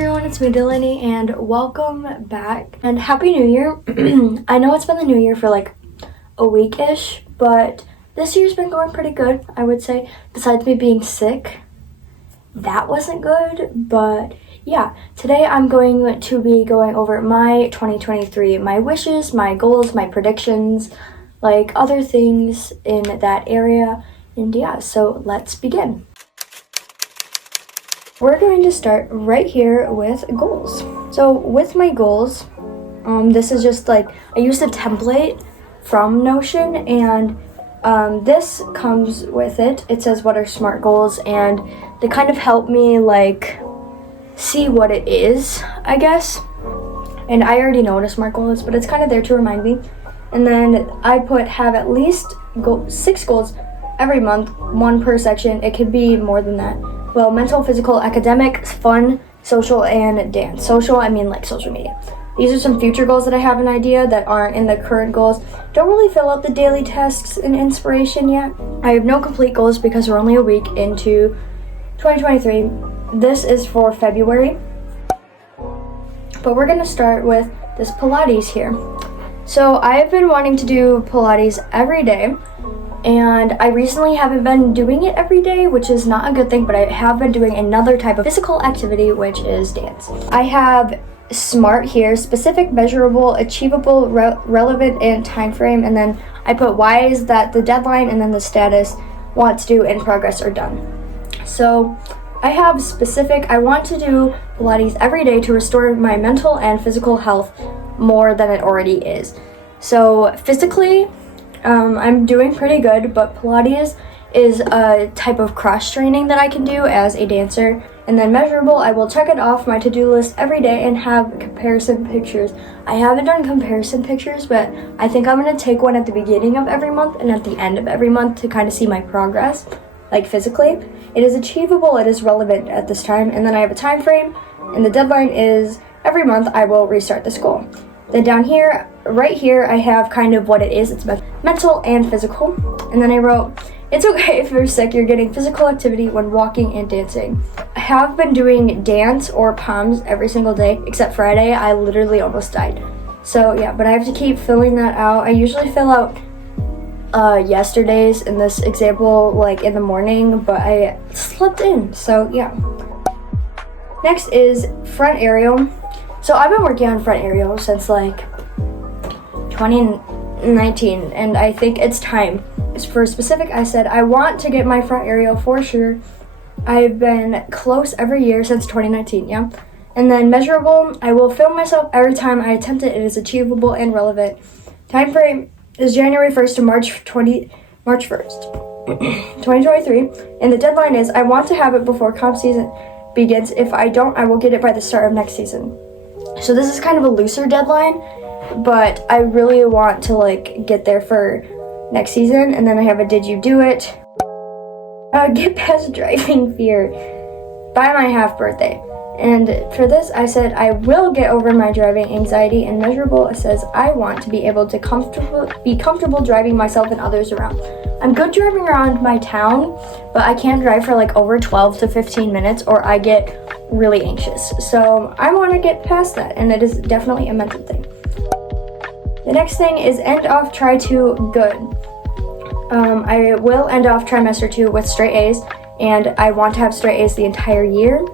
everyone, it's me Delaney and welcome back and Happy New Year. I know it's been the new year for like a week-ish, but this year's been going pretty good, I would say, besides me being sick. That wasn't good, but yeah, today I'm going to be going over my 2023, my wishes, my goals, my predictions, like other things in that area, and yeah, so let's begin. We're going to start right here with goals. So with my goals, this is just like, I used a template from Notion, and this comes with it. It says what are SMART goals, and they kind of help me like see what it is, I guess. And I already know what a SMART goal is, but it's kind of there to remind me. And then I have at least 6 goals every month, 1 per section. It could be more than that. Well, mental, physical, academic, fun, social, and dance. Social, I mean like social media. These are some future goals that I have an idea that aren't in the current goals. Don't really fill out the daily tasks and inspiration yet. I have no complete goals because we're only a week into 2023. This is for February. But we're gonna start with this Pilates here. So I've been wanting to do Pilates every day. And I recently haven't been doing it every day, which is not a good thing, but I have been doing another type of physical activity, which is dance. I have SMART here, specific, measurable, achievable, relevant, and time frame. And then I put why is that the deadline, and then the status, want to do, in progress, or done. So I have specific, I want to do Pilates every day to restore my mental and physical health more than it already is. So physically, I'm doing pretty good, but Pilates is a type of cross training that I can do as a dancer. And then measurable, I will check it off my to-do list every day and have comparison pictures. I haven't done comparison pictures, but I think I'm going to take one at the beginning of every month and at the end of every month to kind of see my progress, like physically. It is achievable, it is relevant at this time, and then I have a time frame, and the deadline is every month I will restart this goal. Then down here, right here, I have kind of what it is. It's mental and physical. And then I wrote, it's okay if you're sick, you're getting physical activity when walking and dancing. I have been doing dance or POMs every single day, except Friday. I literally almost died. So yeah, but I have to keep filling that out. I usually fill out yesterday's in this example, like in the morning, but I slept in, so yeah. Next is front aerial. So I've been working on front aerial since like 2019, and I think it's time. For specific, I said I want to get my front aerial for sure. I've been close every year since 2019, yeah. And then measurable, I will film myself every time I attempt it. It is achievable and relevant. Time frame is January 1st to March 1st, 2023. And the deadline is I want to have it before comp season begins. If I don't, I will get it by the start of next season. So this is kind of a looser deadline, but I really want to like get there for next season. And then I have a did you do it? Get past driving fear by my half birthday. And for this, I said I will get over my driving anxiety. And measurable, it says I want to be able to be comfortable driving myself and others around. I'm good driving around my town, but I can't drive for like over 12 to 15 minutes or I get really anxious. So I want to get past that, and it is definitely a mental thing. The next thing is end off try 2 good. I will end off trimester 2 with straight A's, and I want to have straight A's the entire year.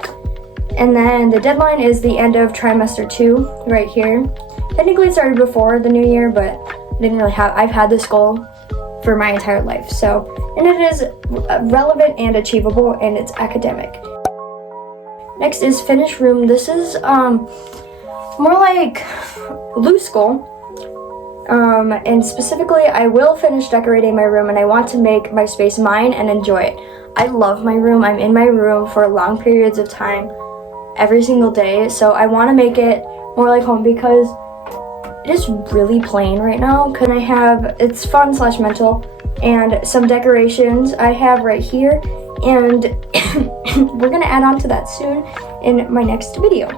And then the deadline is the end of trimester 2 right here. Technically it started before the new year, but I've had this goal for my entire life. So, and it is relevant and achievable, and it's academic. Next is finish room. This is more like loose goal. And specifically, I will finish decorating my room, and I want to make my space mine and enjoy it. I love my room. I'm in my room for long periods of time every single day, so I want to make it more like home because it is really plain right now. It's fun / mental, and some decorations I have right here, and we're gonna add on to that soon in my next video.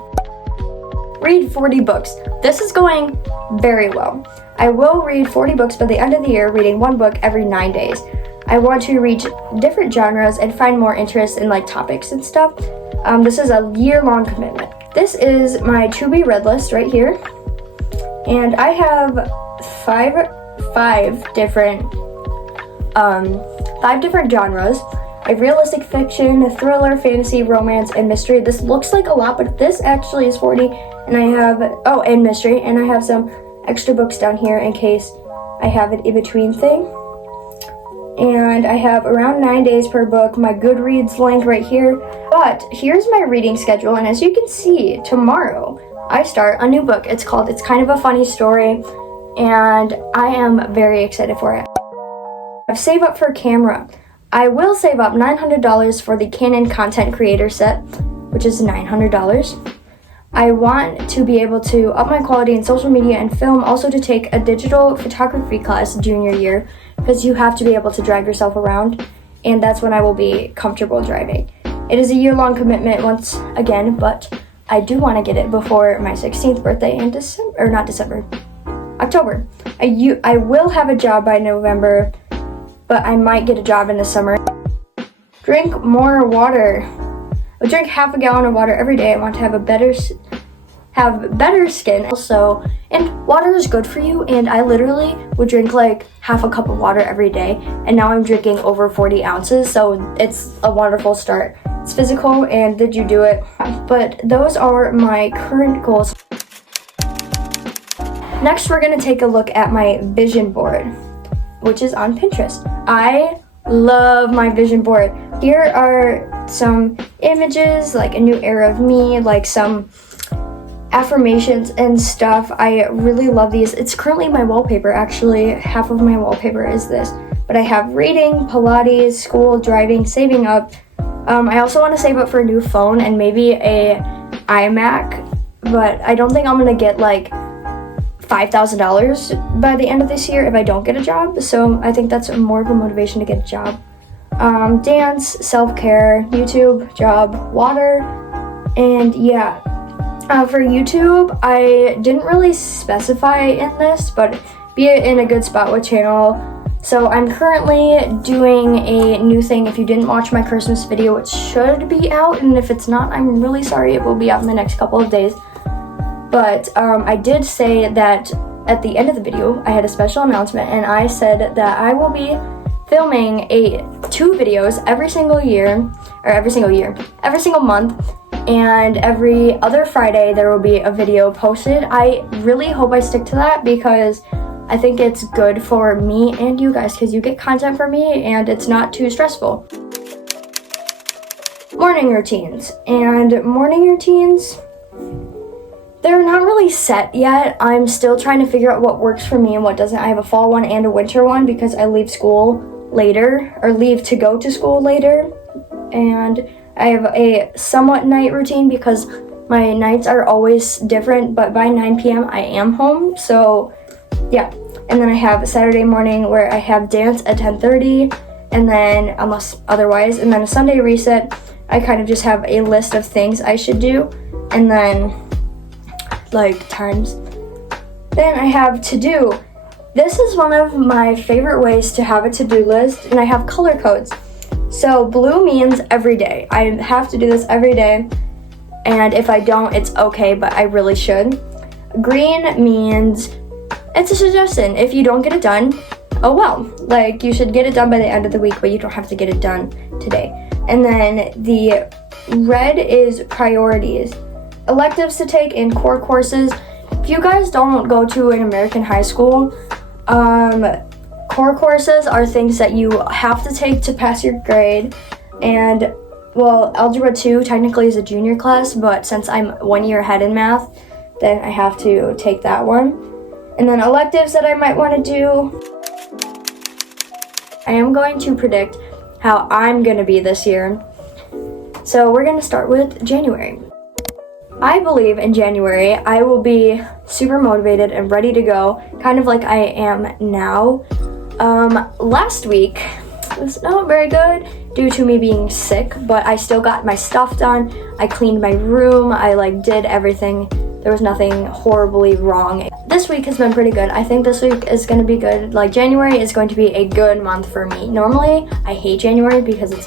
Read 40 books. This is going very well. I will read 40 books by the end of the year, reading 1 book every 9 days. I want to reach different genres and find more interest in like topics and stuff. This is a year-long commitment. this is my to be read list right here. And I have five different genres. I have realistic fiction, thriller, fantasy, romance, and mystery. This looks like a lot, but this actually is 40. And I have, and mystery. And I have some extra books down here in case I have an in-between thing. And I have around 9 days per book. My Goodreads link right here. But here's my reading schedule. And as you can see, tomorrow I start a new book. It's called It's Kind of a Funny Story. And I am very excited for it. I've saved up for camera. I will save up $900 for the Canon Content Creator Set, which is $900. I want to be able to up my quality in social media and film, also to take a digital photography class junior year, because you have to be able to drive yourself around, and that's when I will be comfortable driving. It is a year-long commitment once again, but I do want to get it before my 16th birthday in October. I will have a job by November, but I might get a job in the summer. Drink more water. I drink half a gallon of water every day. I want to have better skin also, and water is good for you, and I literally would drink like half a cup of water every day, and now I'm drinking over 40 ounces, so it's a wonderful start. It's physical, and did you do it? But those are my current goals. Next, we're gonna take a look at my vision board, which is on Pinterest. I love my vision board. Here are some images, like a new era of me, like some affirmations and stuff. I really love these. It's currently my wallpaper, actually. Half of my wallpaper is this. But I have reading, Pilates, school, driving, saving up. I also want to save up for a new phone and maybe a iMac, but I don't think I'm gonna get like $5,000 by the end of this year if I don't get a job, so I think that's more of a motivation to get a job. Dance, self-care, YouTube, job, water, and yeah. For YouTube, I didn't really specify in this, but be in a good spot with channel. So I'm currently doing a new thing. If you didn't watch my Christmas video, it should be out, and if it's not, I'm really sorry. It will be out in the next couple of days. But I did say that at the end of the video, I had a special announcement, and I said that I will be filming 2 videos every single month, and every other Friday there will be a video posted. I really hope I stick to that because I think it's good for me and you guys, because you get content from me and it's not too stressful. Morning routines. They're not really set yet. I'm still trying to figure out what works for me and what doesn't. I have a fall one and a winter one because I leave school later, or leave to go to school later. And I have a somewhat night routine because my nights are always different, but by 9 p.m. I am home, so yeah. And then I have a Saturday morning where I have dance at 10:30, and then unless otherwise, and then a Sunday reset. I kind of just have a list of things I should do, and then like times. Then I have to do. This is one of my favorite ways to have a to-do list, and I have color codes. So blue means every day. I have to do this every day, and if I don't, it's okay, but I really should. Green means it's a suggestion. If you don't get it done, oh well. Like, you should get it done by the end of the week, but you don't have to get it done today. And then the red is priorities. Electives to take in core courses. If you guys don't go to an American high school, core courses are things that you have to take to pass your grade. And well, Algebra 2 technically is a junior class, but since I'm 1 year ahead in math, then I have to take that one. And then electives that I might want to do. I am going to predict how I'm going to be this year. So we're going to start with January. I believe in January I will be super motivated and ready to go, kind of like I am now. Last week was not very good due to me being sick, but I still got my stuff done. I cleaned my room, I did everything. There was nothing horribly wrong. This week has been pretty good. I think this week is going to be good. January is going to be a good month for me. Normally, I hate January because it's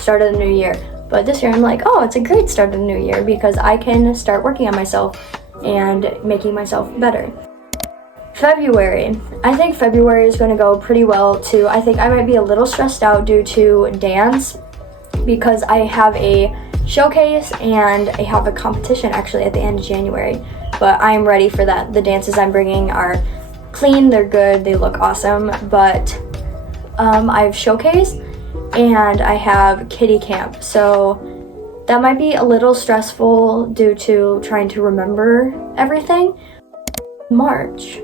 start of the new year. But this year I'm like, oh, it's a great start to the new year because I can start working on myself and making myself better. February. I think February is going to go pretty well too. I think I might be a little stressed out due to dance because I have a showcase and I have a competition actually at the end of January. But I am ready for that. The dances I'm bringing are clean, they're good, they look awesome. But I have showcase and I have kiddie camp. So that might be a little stressful due to trying to remember everything. March,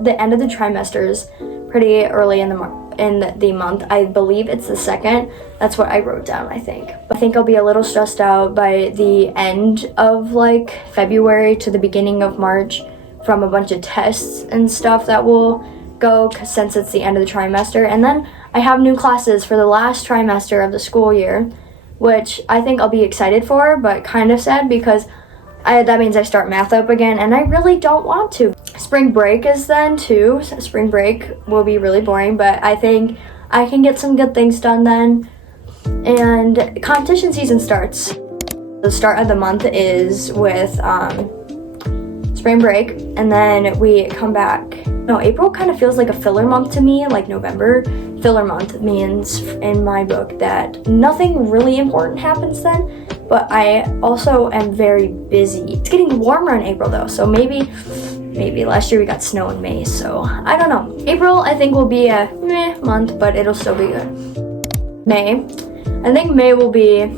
the end of the trimester is pretty early in the month. I believe it's the 2nd. That's what I wrote down, I think. I think I'll be a little stressed out by the end of like February to the beginning of March from a bunch of tests and stuff that will go since it's the end of the trimester. And then I have new classes for the last trimester of the school year, which I think I'll be excited for, but kind of sad because that means I start math up again, and I really don't want to. Spring break is then too. Spring break will be really boring, but I think I can get some good things done then. And competition season starts. The start of the month is with spring break, and then we come back. No, April kind of feels like a filler month to me, like November. Filler month means in my book that nothing really important happens then, but I also am very busy. It's getting warmer in April though, so maybe last year we got snow in May, so I don't know. April I think will be a meh month, but it'll still be good. May, I think May will be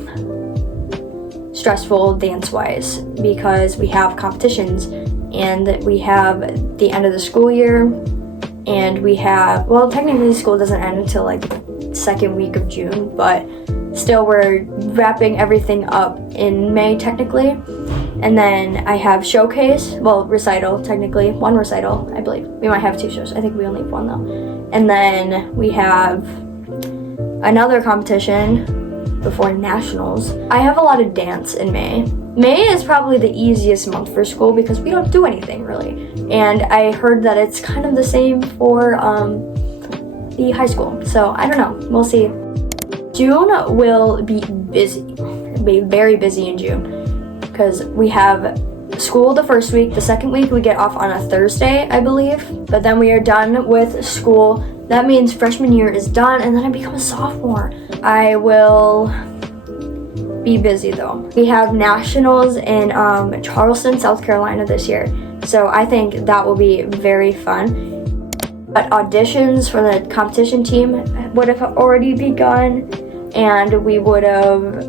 stressful dance-wise because we have competitions and we have the end of the school year and we have, well, technically school doesn't end until like second week of June, but still we're wrapping everything up in May technically. And then I have showcase, well, recital technically, one recital I believe. We might have 2 shows, I think we only have 1 though. And then we have another competition before nationals. I have a lot of dance in May. May is probably the easiest month for school because we don't do anything really. And I heard that it's kind of the same for the high school. So I don't know, we'll see. June will be busy, be very busy in June because we have school the first week. The second week we get off on a Thursday, I believe. But then we are done with school. That means freshman year is done and then I become a sophomore. I will be busy though. We have nationals in Charleston, South Carolina this year. So I think that will be very fun. But auditions for the competition team would have already begun and we would have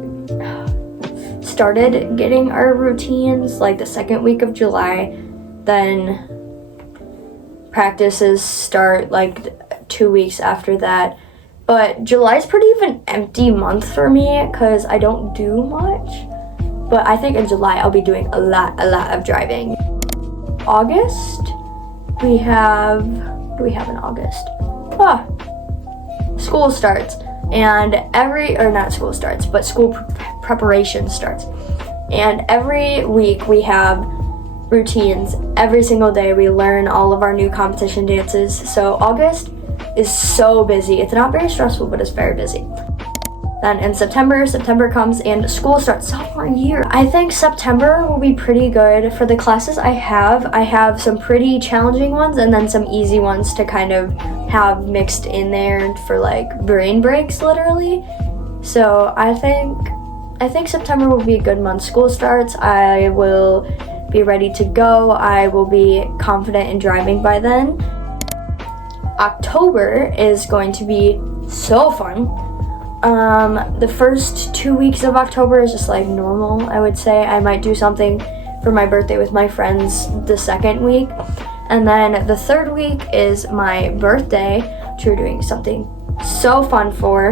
started getting our routines like the second week of July. Then practices start like 2 weeks after that. But July's pretty of an empty month for me because I don't do much. But I think in July I'll be doing a lot of driving. August, what do we have in August? School starts. And not school starts, but school preparation starts. And every week we have routines. Every single day we learn all of our new competition dances. So August is so busy. It's not very stressful, but it's very busy. Then in September comes and school starts sophomore year. I think September will be pretty good for the classes I have some pretty challenging ones and then some easy ones to kind of have mixed in there for like brain breaks literally. So I think September will be a good month. School starts, I will be ready to go. I will be confident in driving by then. October is going to be so fun. The first 2 weeks of October is just like normal, I would say. I might do something for my birthday with my friends the second week. And then the third week is my birthday, which we're doing something so fun for.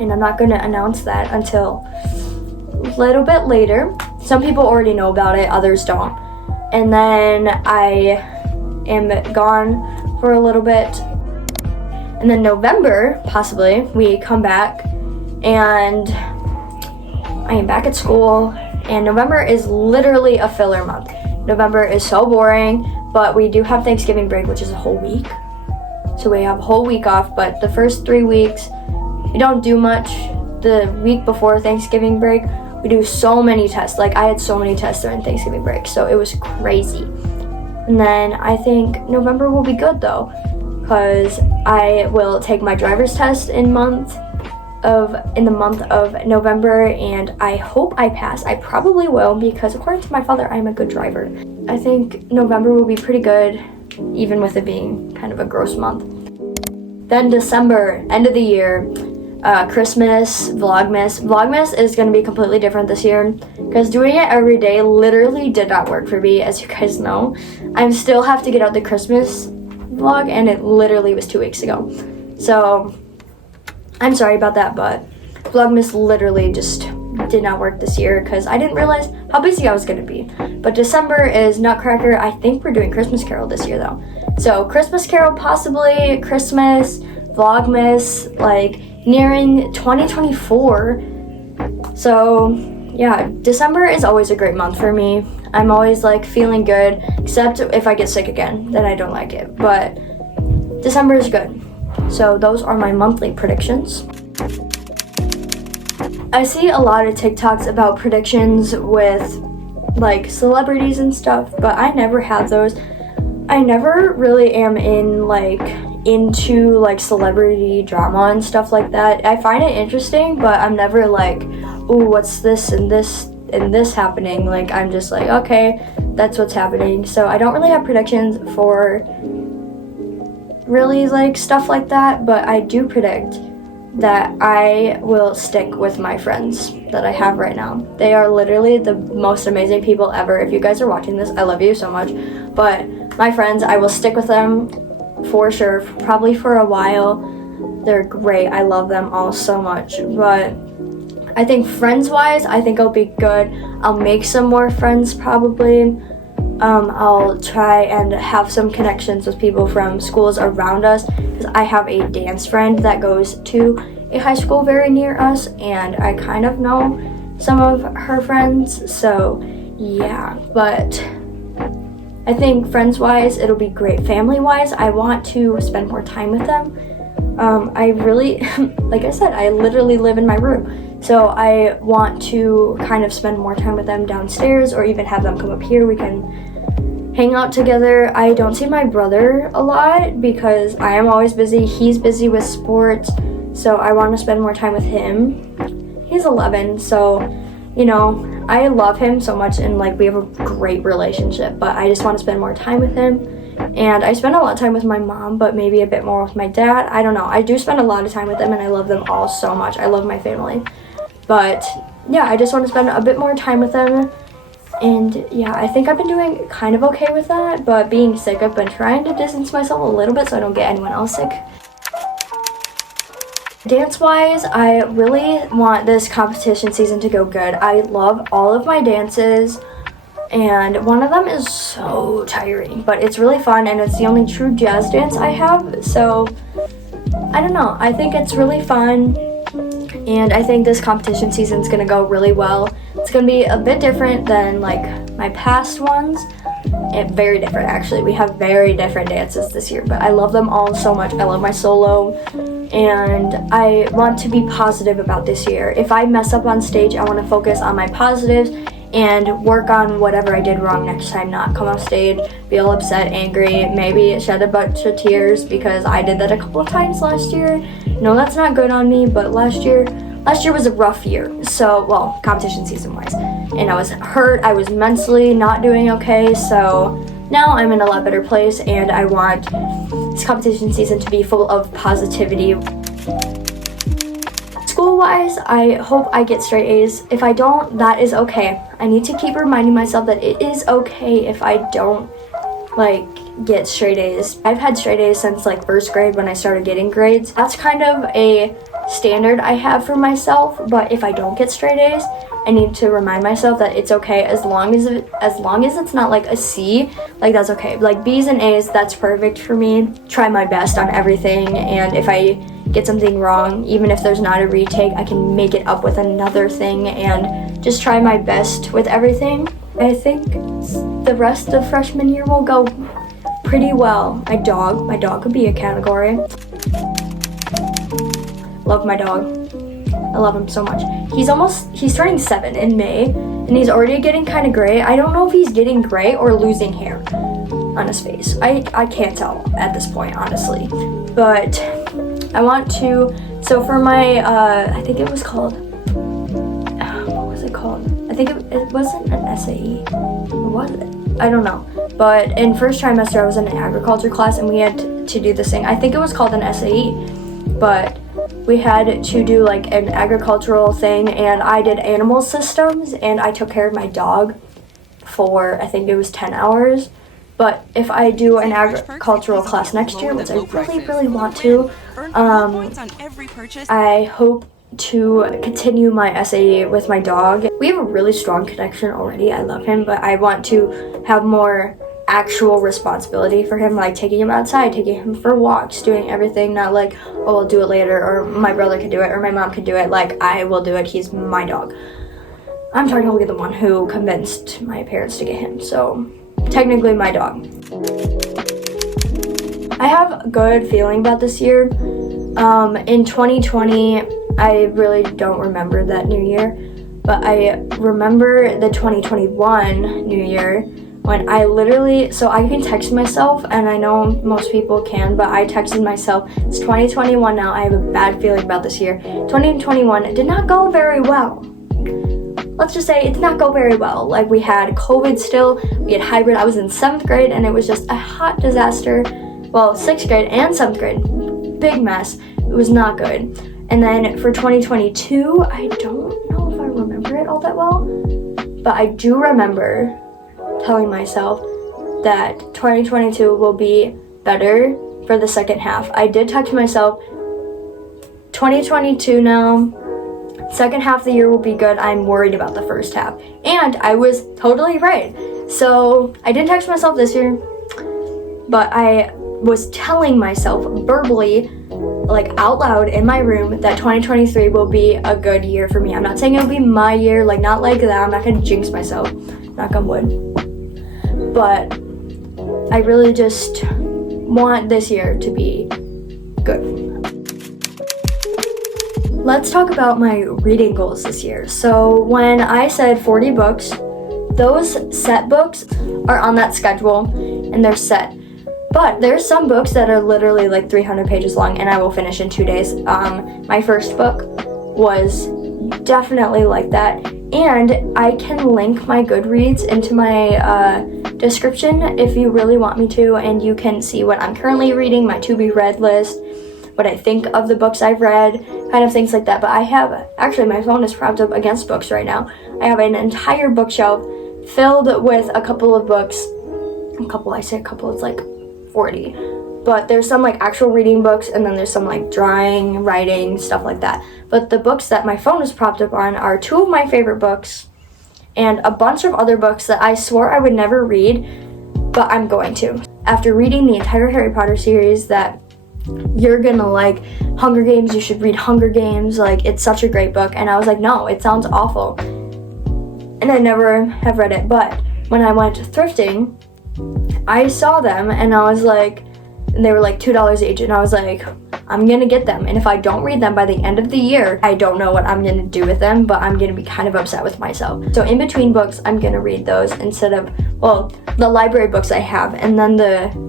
And I'm not going to announce that until a little bit later. Some people already know about it, others don't. And then I am gone for a little bit. And then November, possibly, we come back and I am back at school. And November is literally a filler month. November is so boring, but we do have Thanksgiving break, which is a whole week. So we have a whole week off, but the first 3 weeks, we don't do much. the week before Thanksgiving break, we do so many tests. Like, I had so many tests during Thanksgiving break, so it was crazy. And then I think November will be good though, because I will take my driver's test in the month of November, and I hope I pass. I probably will, because according to my father, I'm a good driver. I think November will be pretty good, even with it being kind of a gross month. Then December, end of the year, Christmas, Vlogmas. Vlogmas is going to be completely different this year, because doing it every day literally did not work for me, as you guys know. I still have to get out the Christmas vlog, and it literally was 2 weeks ago. So I'm sorry about that, but Vlogmas literally just did not work this year because I didn't realize how busy I was going to be. But December is Nutcracker. I think we're doing Christmas Carol this year though. So Christmas Carol possibly, Christmas, Vlogmas, like nearing 2024. So yeah, December is always a great month for me. I'm always like feeling good, except if I get sick again, then I don't like it. But December is good. So those are my monthly predictions. I see a lot of TikToks about predictions with like celebrities and stuff, but I never have those. I never really am into like celebrity drama and stuff like that. I find it interesting, but I'm never like, ooh, what's this and this and this happening? Like, I'm just like, okay, that's what's happening. So I don't really have predictions for really like stuff like that, but I do predict that I will stick with my friends that I have right now. They are literally the most amazing people ever. If you guys are watching this, I love you so much. But my friends, I will stick with them for sure, probably for a while. They're great. I love them all so much. But I think friends-wise, I think I'll be good. I'll make some more friends probably. I'll try and have some connections with people from schools around us, because I have a dance friend that goes to a high school very near us, and I kind of know some of her friends, so yeah. But I think friends-wise, it'll be great. Family-wise, I want to spend more time with them. I really, like I said, I literally live in my room, so I want to kind of spend more time with them downstairs, or even have them come up here. We can hang out together. I don't see my brother a lot because I am always busy. He's busy with sports, so I want to spend more time with him. He's 11, so, you know, I love him so much, and like we have a great relationship, but I just want to spend more time with him. And I spend a lot of time with my mom, but maybe a bit more with my dad. I don't know. I do spend a lot of time with them, and I love them all so much. I love my family. But yeah, I just want to spend a bit more time with them. And yeah, I think I've been doing kind of okay with that, but being sick, I've been trying to distance myself a little bit so I don't get anyone else sick. Dance-wise, I really want this competition season to go good. I love all of my dances, and one of them is so tiring, but it's really fun, and it's the only true jazz dance I have, so I don't know. I think it's really fun, and I think this competition season is gonna go really well. It's gonna be a bit different than like my past ones. Very different, actually. We have very different dances this year, but I love them all so much. I love my solo, and I want to be positive about this year. If I mess up on stage, I want to focus on my positives and work on whatever I did wrong next time. Not come off stage, be all upset, angry, maybe shed a bunch of tears, because I did that a couple of times last year. No, that's not good on me, but last year was a rough year. So, well, competition season wise, and I was hurt. I was mentally not doing okay, so now I'm in a lot better place, and I want this competition season to be full of positivity. School-wise, I hope I get straight A's. If I don't, that is okay. I need to keep reminding myself that it is okay if I don't like get straight A's. I've had straight A's since like first grade when I started getting grades. That's kind of a standard I have for myself, but if I don't get straight A's, I need to remind myself that it's okay as long as it's not like a C, like that's okay. Like B's and A's, that's perfect for me. Try my best on everything, and if I get something wrong, even if there's not a retake, I can make it up with another thing and just try my best with everything. I think the rest of freshman year will go pretty well. My dog could be a category. Love my dog. I love him so much. He's turning 7 in May, and he's already getting kind of gray. I don't know if he's getting gray or losing hair on his face. I can't tell at this point, honestly. But I want to, so for my, I think it was called, what was it called? I think it wasn't an SAE. What was it? I don't know. But in first trimester, I was in an agriculture class, and we had to do this thing. I think it was called an SAE, but we had to do like an agricultural thing, and I did animal systems, and I took care of my dog for, I think it was 10 hours. But if I do an agricultural class next year, which I really want to, I hope to continue my SAE with my dog. We have a really strong connection already. I love him, but I want to have more actual responsibility for him, like taking him outside, taking him for walks, doing everything, not like, oh, I'll do it later, or my brother could do it, or my mom could do it. Like, I will do it. He's my dog. I'm technically the one who convinced my parents to get him, so technically my dog. I have a good feeling about this year. In 2020, I really don't remember that new year, but I remember the 2021 new year when I literally, so I can text myself, and I know most people can, but I texted myself, it's 2021 now, I have a bad feeling about this year. 2021 did not go very well. Let's just say it did not go very well. Like, we had COVID still, we had hybrid, I was in 7th grade, and it was just a hot disaster. Well, 6th grade and 7th grade, big mess. It was not good. And then for 2022, I don't know if I remember it all that well, but I do remember telling myself that 2022 will be better for the second half. I did text myself, 2022 now, second half of the year will be good. I'm worried about the first half. And I was totally right. So I didn't text myself this year, but I was telling myself verbally, like out loud in my room, that 2023 will be a good year for me. I'm not saying it'll be my year, like not like that. I'm not gonna jinx myself, knock on wood. But I really just want this year to be good. Let's talk about my reading goals this year. So when I said 40 books, those set books are on that schedule and they're set. But there's some books that are literally like 300 pages long and I will finish in 2 days. My first book was definitely like that. And I can link my Goodreads into my description if you really want me to, and you can see what I'm currently reading, my to be read list, what I think of the books I've read, kind of things like that. But I have, actually my phone is propped up against books right now. I have an entire bookshelf filled with a couple of books. I say a couple, it's like 40. But there's some like actual reading books, and then there's some like drawing, writing, stuff like that. But the books that my phone is propped up on are 2 of my favorite books and a bunch of other books that I swore I would never read, but I'm going to. After reading the entire Harry Potter series, that you're gonna like Hunger Games, you should read Hunger Games, like it's such a great book. And I was like, no, it sounds awful. And I never have read it. But when I went thrifting, I saw them and I was like, and they were like $2 each, and I was like, I'm gonna get them, and if I don't read them by the end of the year, I don't know what I'm gonna do with them, but I'm gonna be kind of upset with myself. So in between books, I'm gonna read those instead of, well, the library books I have, and then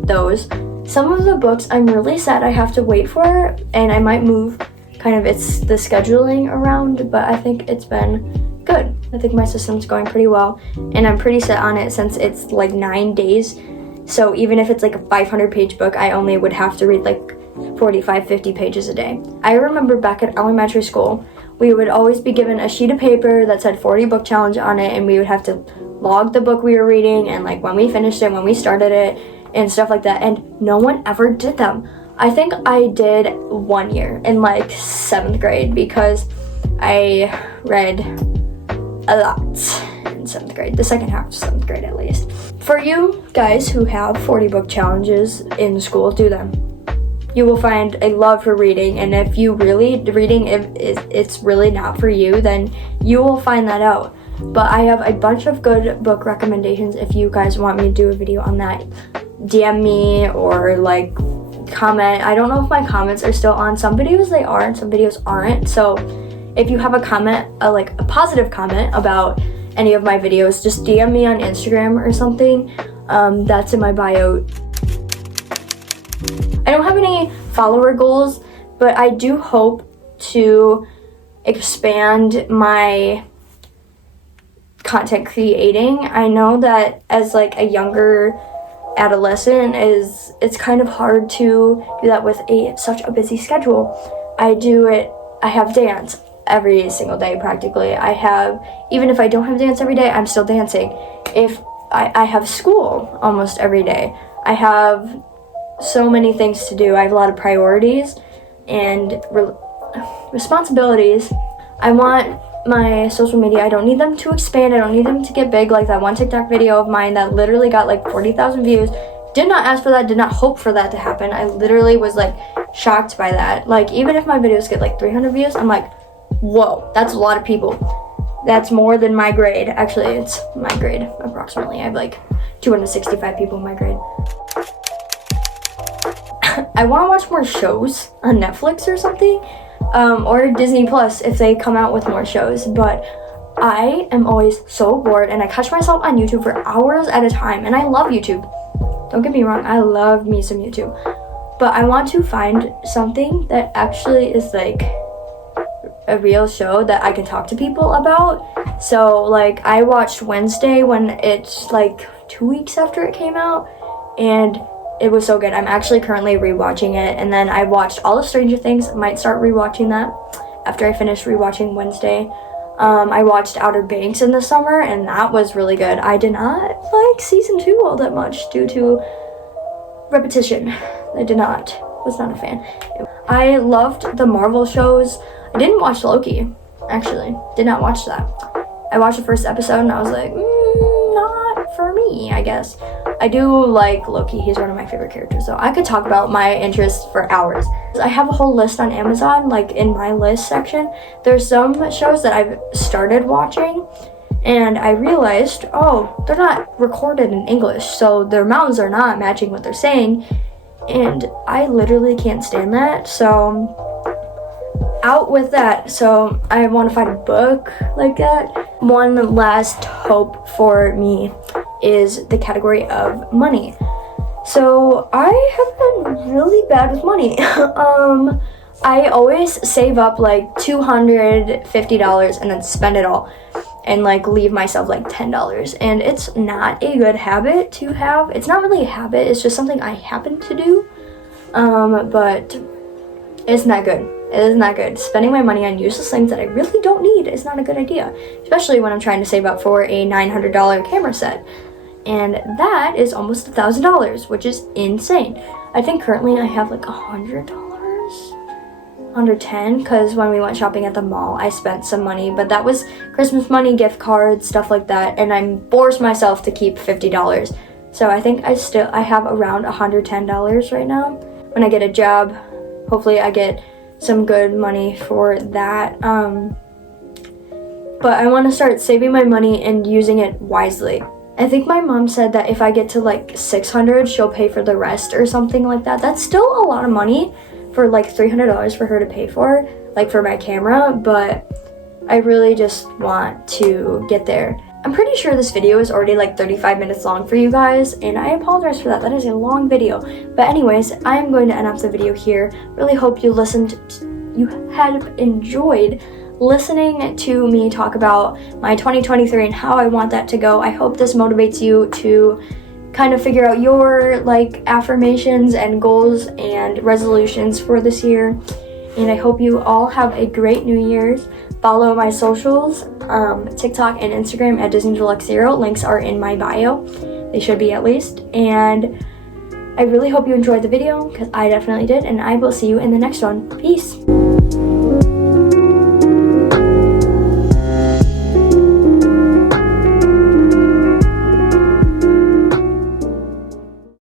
those. Some of the books I'm really sad I have to wait for, and I might move kind of it's the scheduling around, but I think it's been good. I think my system's going pretty well, and I'm pretty set on it since it's like 9 days. So even if it's like a 500-page book, I only would have to read like 45, 50 pages a day. I remember back at elementary school, we would always be given a sheet of paper that said 40 book challenge on it, and we would have to log the book we were reading and like when we finished it, when we started it, and stuff like that, and no one ever did them. I think I did 1 year in like 7th grade because I read a lot in 7th grade, the second half of 7th grade at least. For you guys who have 40 book challenges in school, do them. You will find a love for reading, and if you really, reading it's really not for you, then you will find that out. But I have a bunch of good book recommendations if you guys want me to do a video on that. DM me or like comment. I don't know if my comments are still on. Some videos they are and some videos aren't. So if you have a comment, like a positive comment about any of my videos, just DM me on Instagram or something. That's in my bio. I don't have any follower goals, but I do hope to expand my content creating. I know that as like a younger adolescent, it's kind of hard to do that with such a busy schedule. I have dance every single day practically. Even if I don't have dance every day, I'm still dancing. If I have school almost every day. I have so many things to do. I have a lot of priorities and responsibilities. I want my social media, I don't need them to expand. I don't need them to get big like that one TikTok video of mine that literally got like 40,000 views. Did not ask for that, did not hope for that to happen. I literally was like shocked by that. Like even if my videos get like 300 views, I'm like, whoa, that's a lot of people. That's more than my grade. Actually, it's my grade approximately. I have like 265 people in my grade. I want to watch more shows on Netflix or something, or Disney Plus if they come out with more shows, but I am always so bored and I catch myself on YouTube for hours at a time, and I love YouTube. Don't get me wrong, I love me some YouTube, but I want to find something that actually is like a real show that I can talk to people about. So like I watched Wednesday when it's like 2 weeks after it came out, and it was so good. I'm actually currently rewatching it, and then I watched all of Stranger Things. I might start rewatching that after I finish rewatching Wednesday. I watched Outer Banks in the summer, and that was really good. I did not like season 2 all that much due to repetition. Was not a fan. I loved the Marvel shows. I didn't watch Loki, actually. Did not watch that. I watched the first episode and I was like, not for me, I guess. I do like Loki. He's one of my favorite characters, so I could talk about my interests for hours. I have a whole list on Amazon, like in my list section. There's some shows that I've started watching, and I realized, oh, they're not recorded in English, so their mouths are not matching what they're saying, and I literally can't stand that, so out with that. So I want to find a book like that. One last hope for me is the category of money. So I have been really bad with money. I always save up like $250 and then spend it all and like leave myself like $10, and it's not a good habit to have. It's not really a habit, it's just something I happen to do, but it's not good. It is not good. Spending my money on useless things that I really don't need is not a good idea, especially when I'm trying to save up for a $900 camera set, and that is almost $1,000, which is insane. I think currently I have like $100, $110, because when we went shopping at the mall I spent some money, but that was Christmas money, gift cards, stuff like that, and I forced myself to keep $50. So I think I have around $110 right now. When I get a job, hopefully I get some good money for that, but I want to start saving my money and using it wisely. I think my mom said that if I get to like 600, she'll pay for the rest or something like that. That's still a lot of money for like $300 for her to pay for, like for my camera, but I really just want to get there. I'm pretty sure this video is already like 35 minutes long for you guys, and I apologize for that. That is a long video. But anyways, I am going to end off the video here. Really hope you had enjoyed listening to me talk about my 2023 and how I want that to go. I hope this motivates you to kind of figure out your like affirmations and goals and resolutions for this year. And I hope you all have a great New Year's. Follow my socials, TikTok and Instagram at DisneyDeluxe0. Links are in my bio. They should be at least. And I really hope you enjoyed the video, because I definitely did. And I will see you in the next one. Peace.